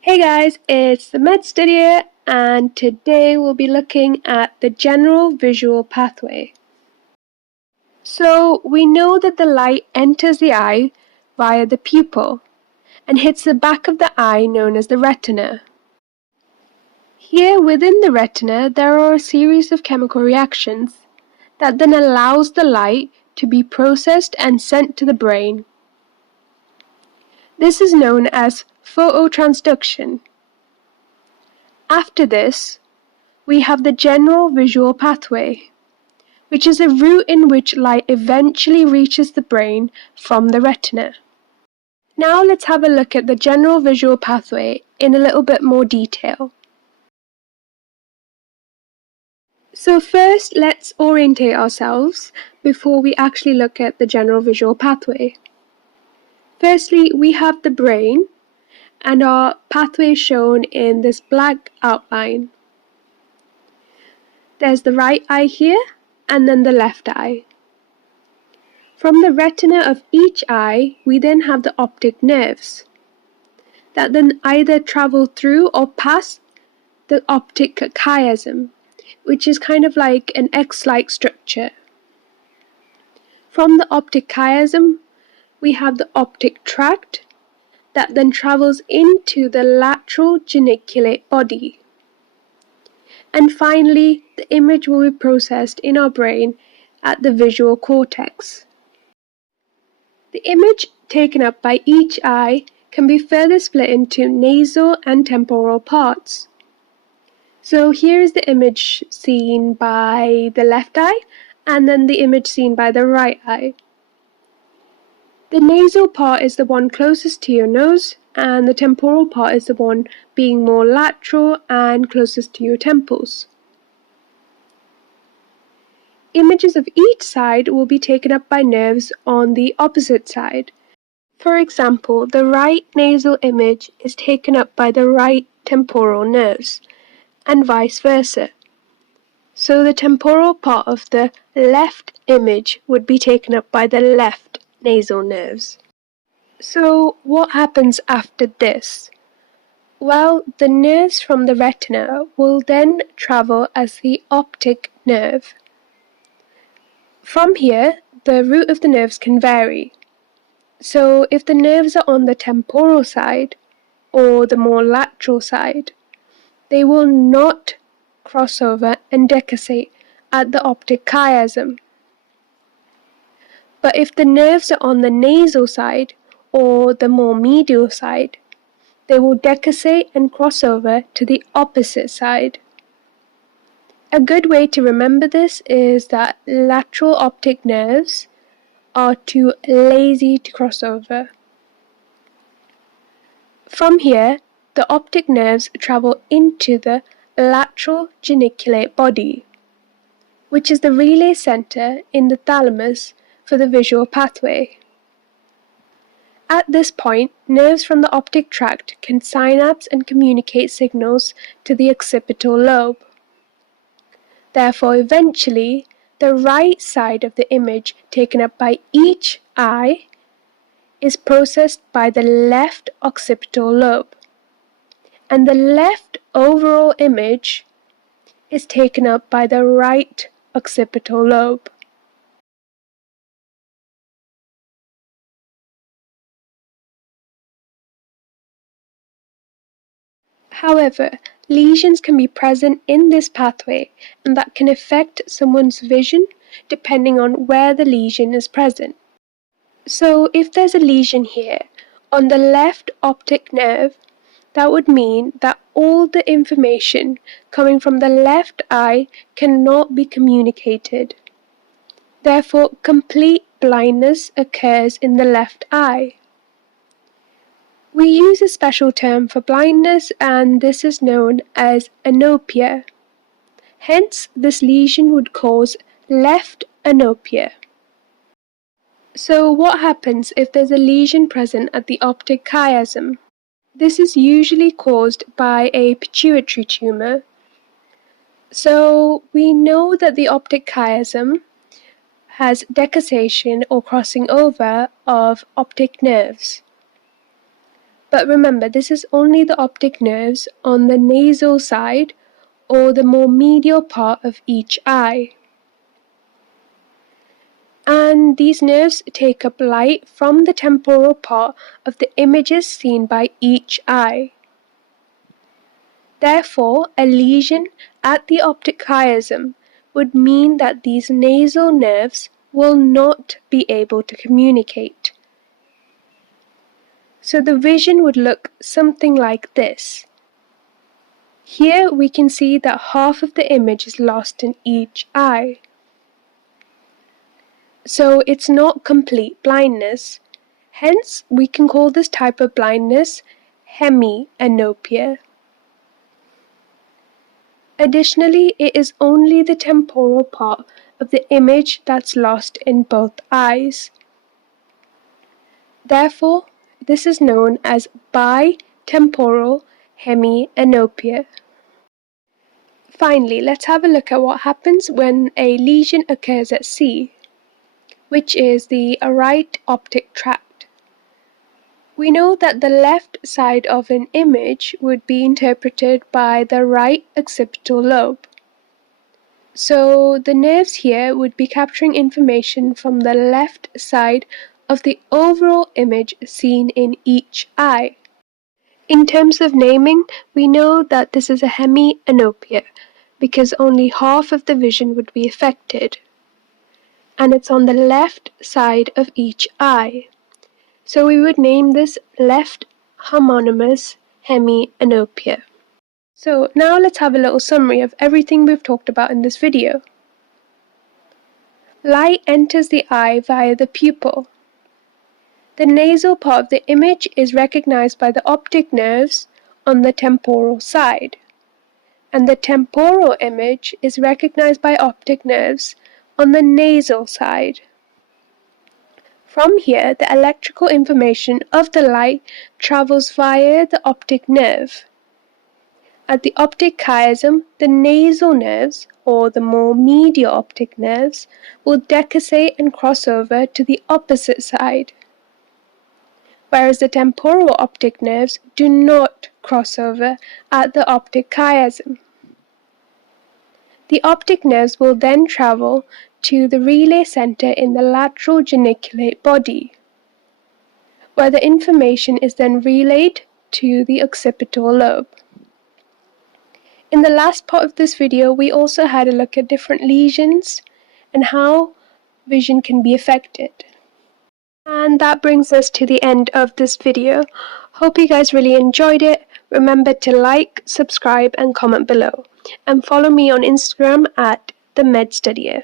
Hey guys, it's the MedStudier, and today we'll be looking at the general visual pathway. So we know that the light enters the eye via the pupil and hits the back of the eye known as the retina. Here within the retina there are a series of chemical reactions that then allows the light to be processed and sent to the brain. This is known as phototransduction. After this, we have the general visual pathway, which is a route in which light eventually reaches the brain from the retina. Now let's have a look at the general visual pathway in a little bit more detail. So first, let's orientate ourselves before we actually look at the general visual pathway. Firstly, we have the brain, and our pathway is shown in this black outline. There's the right eye here, and then the left eye. From the retina of each eye, we then have the optic nerves that then either travel through or past the optic chiasm, which is kind of like an X-like structure. From the optic chiasm, we have the optic tract that then travels into the lateral geniculate body. And finally, the image will be processed in our brain at the visual cortex. The image taken up by each eye can be further split into nasal and temporal parts. So here is the image seen by the left eye, and then the image seen by the right eye. The nasal part is the one closest to your nose, and the temporal part is the one being more lateral and closest to your temples. Images of each side will be taken up by nerves on the opposite side. For example, the right nasal image is taken up by the right temporal nerves, and vice versa. So the temporal part of the left image would be taken up by the left nasal nerves. So what happens after this? Well, the nerves from the retina will then travel as the optic nerve. From here, the route of the nerves can vary. So if the nerves are on the temporal side, or the more lateral side, they will not cross over and decussate at the optic chiasm. But if the nerves are on the nasal side, or the more medial side, they will decussate and cross over to the opposite side. A good way to remember this is that lateral optic nerves are too lazy to cross over. From here, the optic nerves travel into the lateral geniculate body, which is the relay center in the thalamus for the visual pathway. At this point, nerves from the optic tract can synapse and communicate signals to the occipital lobe. Therefore, eventually, the right side of the image taken up by each eye is processed by the left occipital lobe, and the left overall image is taken up by the right occipital lobe. However, lesions can be present in this pathway, and that can affect someone's vision depending on where the lesion is present. So if there's a lesion here on the left optic nerve, that would mean that all the information coming from the left eye cannot be communicated. Therefore, complete blindness occurs in the left eye. We use a special term for blindness, and this is known as anopia. Hence, this lesion would cause left anopia. So what happens if there's a lesion present at the optic chiasm? This is usually caused by a pituitary tumor. So we know that the optic chiasm has decussation or crossing over of optic nerves. But remember, this is only the optic nerves on the nasal side or the more medial part of each eye. And these nerves take up light from the temporal part of the images seen by each eye. Therefore, a lesion at the optic chiasm would mean that these nasal nerves will not be able to communicate. So the vision would look something like this. Here we can see that half of the image is lost in each eye. So it's not complete blindness. Hence, we can call this type of blindness hemianopia. Additionally, it is only the temporal part of the image that's lost in both eyes. Therefore, this is known as bitemporal hemianopia. Finally, let's have a look at what happens when a lesion occurs at C, which is the right optic tract. We know that the left side of an image would be interpreted by the right occipital lobe. So the nerves here would be capturing information from the left side of the overall image seen in each eye. In terms of naming, we know that this is a hemianopia because only half of the vision would be affected, and it's on the left side of each eye. So we would name this left homonymous hemianopia. So now let's have a little summary of everything we've talked about in this video. Light enters the eye via the pupil. The nasal part of the image is recognized by the optic nerves on the temporal side, and the temporal image is recognized by optic nerves on the nasal side. From here, the electrical information of the light travels via the optic nerve. At the optic chiasm, the nasal nerves, or the more medial optic nerves, will decussate and cross over to the opposite side, whereas the temporal optic nerves do not cross over at the optic chiasm. The optic nerves will then travel to the relay center in the lateral geniculate body, where the information is then relayed to the occipital lobe. In the last part of this video, we also had a look at different lesions and how vision can be affected. And that brings us to the end of this video. Hope you guys really enjoyed it. Remember to like, subscribe, and comment below. And follow me on Instagram at the MedStudier.